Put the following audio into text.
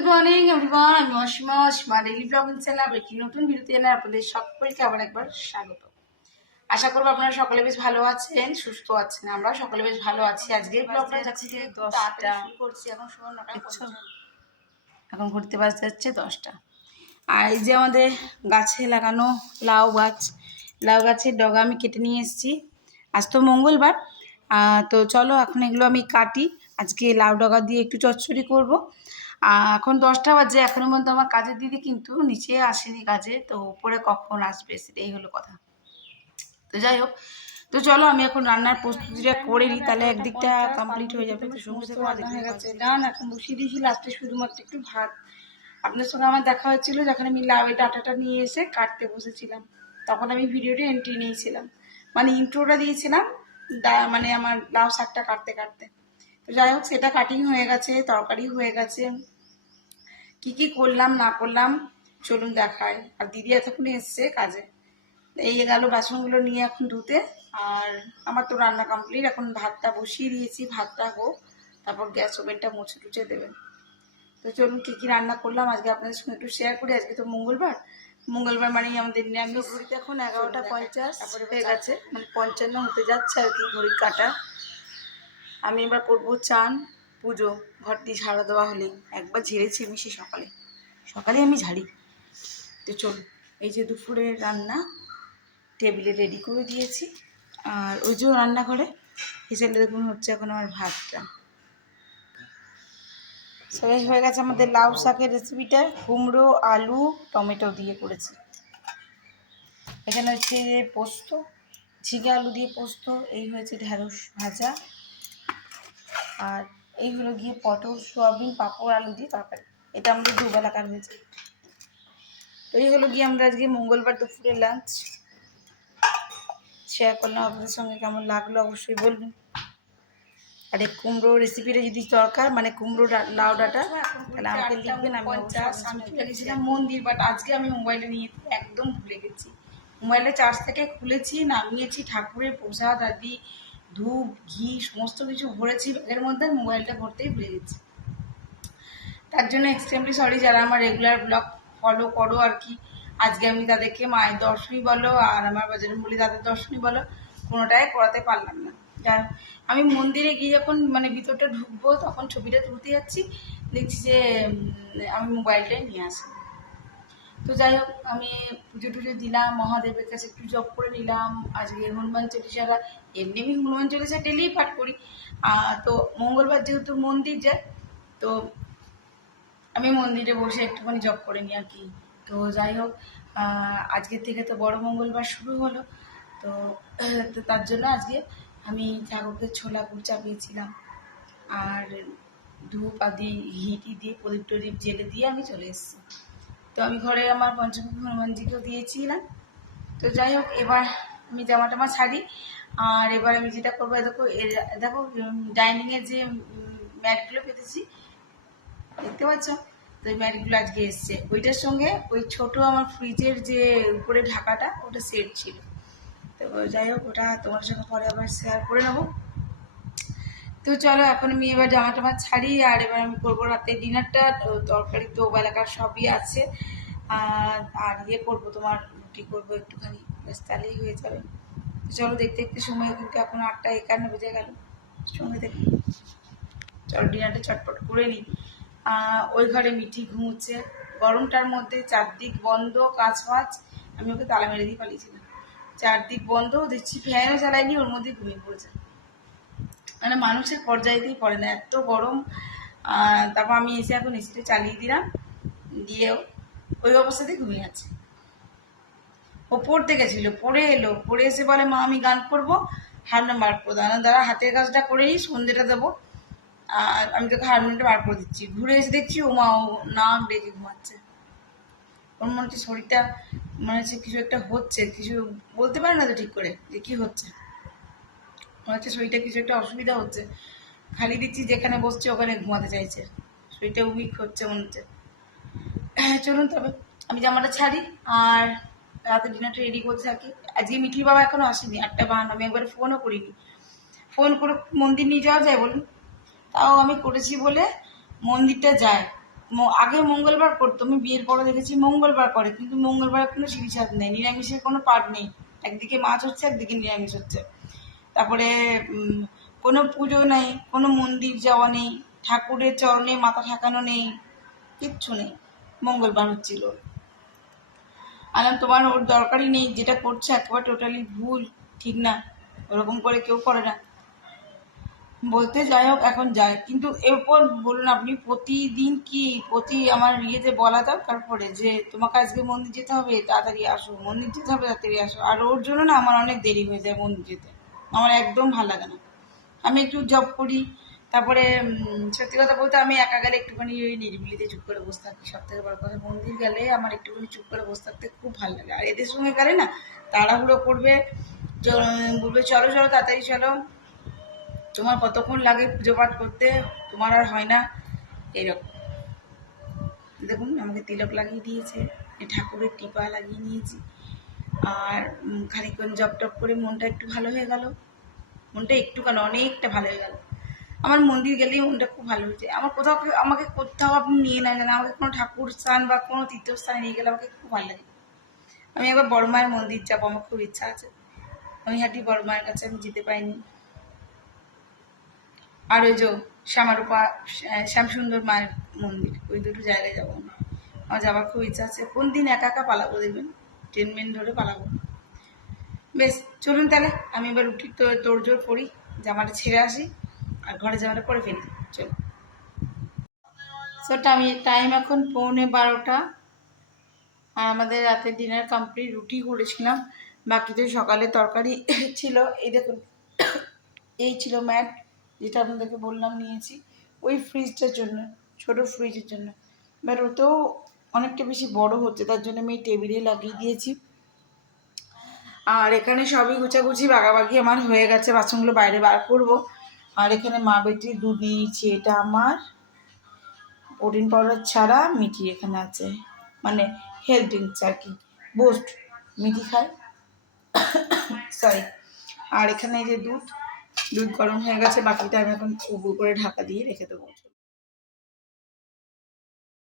Good morning everyone, আমি Asima daily blogging channel একটি নতুন ভিডিওতে এনে আপনাদের সকলকে আবার একবার স্বাগত। আশা করবো আপনারা সকলে বেশ ভালো আছেন, সুস্থ আছেন। আমরা সকলে বেশ ভালো আছি। আজকে ব্লগটা যাচ্ছে 10টা করছি, এখন সময় 9টা। এখন ঘুরতে বাজতে যাচ্ছে 10টা। আর এই যে আমাদের গাছে লাগানো লাউ গাছের ডগা আমি কেটে নিয়ে এসেছি। আজ তো মঙ্গলবার, তো চলো এখন এগুলো আমি কাটি। আজকে লাউ ডগা দিয়ে একটু চচ্চড়ি করবো। এখন 10টা বাজে, এখনো পর্যন্ত আমার কাজের দিদি কিন্তু নিচে আসেনি কাজে, তো উপরে কখন আসবে সেটাই হলো কথা। তো যাই হোক, তো চলো আমি এখন রান্নার প্রস্তুতিটা করে নিই, তাহলে একদিকটা কমপ্লিট হয়ে যাবে। তো সঙ্গে থেকে রান্না হয়ে গেছে, ডান। এখন বসিয়ে দিয়েছি লাস্টে শুধুমাত্র একটু ভাত। আপনার সঙ্গে আমার দেখা হয়েছিল যখন আমি লাউয়ের ডাঁটাটা নিয়ে এসে কাটতে বসেছিলাম, তখন আমি ভিডিওটা এন্ট্রি নিয়েছিলাম, মানে ইন্ট্রোটা দিয়েছিলাম, মানে আমার লাউ শাকটা কাটতে কাটতে। তো যাই হোক, সেটা কাটিং হয়ে গেছে, তরকারি হয়ে গেছে। কি কি করলাম না করলাম চলুন দেখায়। আর দিদি এতক্ষণে এসছে কাজে, এই গেল বাসনগুলো নিয়ে এখন ধুতে। আর আমার তো রান্না কমপ্লিট, এখন ভাতটা বসিয়ে দিয়েছি, ভাতটা হোক, তারপর গ্যাস ওভেনটা মুছে টুছে দেবেন। তো চলুন কি কি রান্না করলাম আজকে আপনাদের সঙ্গে একটু শেয়ার করি। আজকে তো মঙ্গলবার মানেই আমাদের নিরামিষ। ঘড়িতে এখন 11টা 50 হয়ে গেছে, মানে 55 হতে যাচ্ছে আর কি ঘড়ির কাটা। আমি এবার করবো চান, পুজো, ঘরটি ঝাড়া দেওয়া হলেই। একবার ঝেড়েছি আমি সে সকালে আমি ঝাড়ি। তো চলুন, এই যে দুপুরের রান্না টেবিলে রেডি করে দিয়েছি। আর ওই যে রান্নাঘরে হিসেবে দেখুন হচ্ছে এখন আমার ভাতটা। সবাই হয়ে গেছে আমাদের লাউ শাকের রেসিপিটা, কুমড়ো আলু টমেটো দিয়ে করেছি। এখানে হচ্ছে পোস্ত, ঝিঙে আলু দিয়ে পোস্ত, এই হয়েছে ঢেঁড়স ভাজা, আর এই হলো গিয়ে পটল সোয়াবিন পাঁপড় আলু দিয়ে তরকারি। এটা আমাদের দুবেলাকার হয়েছে। তো এই হলো গিয়ে আমরা আজকে মঙ্গলবার দুপুরের লাঞ্চ শেয়ার করলাম আপনাদের সঙ্গে। কেমন লাগলো অবশ্যই বলবেন। আর এই কুমড়ো রেসিপিটা যদি দরকার, মানে কুমড়ো লাউ ডাঁটা, তাহলে আমাকে লিখবেন। আমি গেছিলাম মন্দির, বাট আজকে আমি মোবাইলে নিয়ে একদম ভুলে গেছি। মোবাইলে চার্জ থেকে খুলেছি, নামিয়েছি, ঠাকুরের প্রসাদ আদি ধূপ ঘি সমস্ত কিছু ভরেছি ব্যাগের মধ্যে, মোবাইলটা ভরতেই ভুলে গেছি। তার জন্য এক্সট্রিমলি সরি। যারা আমার রেগুলার ব্লগ ফলো করো আর কি, আজকে আমি তাদেরকে মায়ের দর্শনই বলো আর আমার বজরংবলী দাদার দর্শনই বলো, কোনোটাই করাতে পারলাম না। যার আমি মন্দিরে গিয়ে যখন মানে ভিতরটা ঢুকবো, তখন ছবিটা তুলতে যাচ্ছি, দেখছি যে আমি মোবাইলটাই নিয়ে আসি। তো যাই হোক, আমি পুজো টুজো দিলাম, মহাদেবের কাছে একটু জপ করে নিলাম। আজকে হনুমান চল্লিশাটা, এমনি আমি হনুমান চল্লিশা ডেলি পাঠ করি, তো মঙ্গলবার যেহেতু মন্দির যায়, তো আমি মন্দিরে বসে একটুখানি জপ করে নিই আর কি। তো যাই হোক, আজকের থেকে তো বড় মঙ্গলবার শুরু হলো। তো তার জন্য আজকে আমি ঠাকুরকে ছোলা গুড় চাপিয়েছিলাম, আর ধূপ আদি ঘিটি দিয়ে প্রদীপ টদীপ জেলে দিয়ে আমি চলে এসেছি। তো আমি ঘরে আমার পঞ্চমুখী হনুমানজিকেও দিয়েছিলাম। তো যাই হোক, এবার আমি জামা টামা ছাড়ি। আর এবার আমি যেটা করবো, দেখো ডাইনিংয়ে যে ম্যাটগুলো পেতেছি দেখতে পাচ্ছ, তো ওই ম্যাটগুলো আজকে এসছে। ওইটার সঙ্গে ওই ছোট আমার ফ্রিজের যে উপরে ঢাকাটা, ওটা সেট ছিল। তো যাই হোক, ওটা তোমার সঙ্গে পরে আবার শেয়ার করে নেবো। তো চলো এখন আমি এবার জামা টামা ছাড়ি, আর এবার আমি করবো রাতে ডিনারটা। তরকারি তো বেলাকার সবই আছে, আর ইয়ে করবো, তোমার রুটি করবো একটুখানি, ব্যাস তাহলেই হয়ে যাবে। চলো, দেখতে দেখতে সময় কিন্তু এখন 8টা 51 বেজে গেল। সঙ্গে দেখি, চলো ডিনারটা চটপট করে নিই। ওই ঘরে মিঠি ঘুমোচ্ছে, গরমটার মধ্যে চারদিক বন্ধ, কাজ ফাজ। আমি ওকে তালা মেরে দিয়ে পালিয়েছিলাম, চারদিক বন্ধ, দেখছি ফ্যানও চালাইনি, ওর মধ্যেই ঘুমিয়ে পড়েছে। মানে মানুষের পর্যায়েতেই পড়ে না, এত গরম। তারপর আমি এসে এখন এসিটা চালিয়ে দিলাম, দিয়েও ওই অবস্থাতেই ঘুমিয়ে আছে। ও পড়তে গেছিল, পড়ে এলো, পড়ে এসে বলে মা আমি গান করবো, হারমোনিয়াম বার করে দাও। দ্বারা হাতের কাজটা করে নিই, সন্ধ্যেটা দেবো, আর আমি তোকে হারমোনিয়ামটা বার করে দিচ্ছি। ঘুরে এসে দেখছি ও মা ও নাক ডেকে ঘুমাচ্ছে। ওর মনে হচ্ছে শরীরটা, মনে হচ্ছে কিছু একটা হচ্ছে, কিছু বলতে পারে না তো ঠিক করে যে কি হচ্ছে। মনে হচ্ছে শরীরটা কিছু একটা অসুবিধা হচ্ছে। খালি দিচ্ছি, যেখানে বসছে ওখানে ঘুমাতে চাইছে, শরীরটা উইক হচ্ছে মনে হচ্ছে। চলুন তবে আমি জামাটা ছাড়ি, আর রাতে ডিনারটা রেডি করতে থাকি। আজকে মিঠুর বাবা এখনো আসেনি, 8টা 52। আমি একবার ফোনও করিনি। ফোন করে মন্দির নিয়ে যাওয়া যায় বলুন? তাও আমি করেছি বলে মন্দিরটা যায়, আগে মঙ্গলবার করতো, আমি বিয়ের পরে দেখেছি মঙ্গলবার করে, কিন্তু মঙ্গলবার কোনো সিঁড়ি ছাদ নেই, নিরামিষের কোনো পাঠ নেই, একদিকে মাছ হচ্ছে একদিকে নিরামিষ হচ্ছে। তারপরে কোনো পুজো নেই, কোনো মন্দির যাওয়া নেই, ঠাকুরের চরণে মাথা ঠেকানো নেই, কিচ্ছু নেই, মঙ্গলবার হচ্ছিল। আলাম তোমার ওর দরকারই নেই, যেটা করছে একেবারে টোটালি ভুল, ঠিক না, ওরকম করে কেউ করে না বলতে। যাই হোক এখন যায়, কিন্তু এরপর বলুন আপনি প্রতিদিন কি আমার ইয়েতে বলা দরকার পড়ে যে তোমাকে আজকে মন্দির যেতে হবে, তাড়াতাড়ি আসো, মন্দির যেতে হবে, তাড়াতাড়ি আসো। আর ওর জন্য না আমার অনেক দেরি হয়ে যায় মন্দির যেতে, আমার একদম ভালো লাগে না। আমি একটু জব করি, তারপরে সত্যি কথা বলতে আমি একা গেলে একটুখানি ওই নিরিবিলিতে চুপ করে বসে থাকি। সব থেকে বড় কথা, মন্দির গেলে আমার একটুখানি চুপ করে বসে থাকতে খুব ভালো লাগে। আর এদের সঙ্গে গেলে না তাড়াহুড়ো করবে, বলবে চলো চলো তাড়াতাড়ি চলো, তোমার কতক্ষণ লাগে পুজো পাঠ করতে, তোমার আর হয় না, এরকম। দেখুন আমাকে তিলক লাগিয়ে দিয়েছে, ঠাকুরের টিপা লাগিয়ে নিয়েছি, আর খানিকক্ষণ জপ টপ করে মনটা একটু ভালো হয়ে গেল, মনটা একটু কেন অনেকটা ভালো হয়ে গেল। আমার মন্দির গেলেই মনটা খুব ভালো হয়েছে। আমার কোথাও আমাকে কোথাও আপনি নিয়ে নেন না, আমাকে কোনো ঠাকুর স্থান বা কোনো তীর্থস্থানে নিয়ে গেলে আমাকে খুব ভালো লাগে। আমি একবার বড় মায়ের মন্দির যাবো, আমার খুব ইচ্ছা আছে। নৈহাটি বড় মায়ের কাছে আমি যেতে পাইনি। আর ওই যে শ্যামারূপা, শ্যামসুন্দর মায়ের মন্দির, ওই দুটো জায়গায় যাবো আমি, আমার যাবার খুব ইচ্ছা আছে। কোন দিন একা একা পালাবো দেখবেন, ট্রেন মেন ধরে পালাবো। বেশ চলুন তাহলে আমি এবার উঠি, তোড়জোড় করি, জামাটা ছেড়ে আসি আর ঘরে জামাটা পরে ফেলি। চলো। সেটা আমি টাইম এখন 11:45, আর আমাদের রাতের ডিনার কমপ্লিট। রুটি করেছিলাম, বাকিতে সকালে তরকারি ছিল। এই দেখুন এই ছিল ম্যাট, যেটা আপনাদেরকে বললাম নিয়েছি ওই ফ্রিজটার জন্য, ছোট ফ্রিজের জন্য। বাট ওতেও অনেকটা বেশি বড় হচ্ছে, তার জন্য আমি টেবিলে লাগিয়ে দিয়েছি। আর এখানে সবই গুছাগুছি বাগাবাগি আমার হয়ে গেছে, বাসনগুলো বাইরে বার করবো। আর এখানে মা বেটির দুধ নিয়েছি, এটা আমার প্রোটিন পাউডার ছাড়া মিঠি এখানে আছে, মানে হেলথ ড্রিঙ্কস আর কি, বুস্ট, মিঠি খায় সরি। আর এখানে এই যে দুধ গরম হয়ে গেছে, বাকিটা আমি এখন উপর করে ঢাকা দিয়ে রেখে দেবো।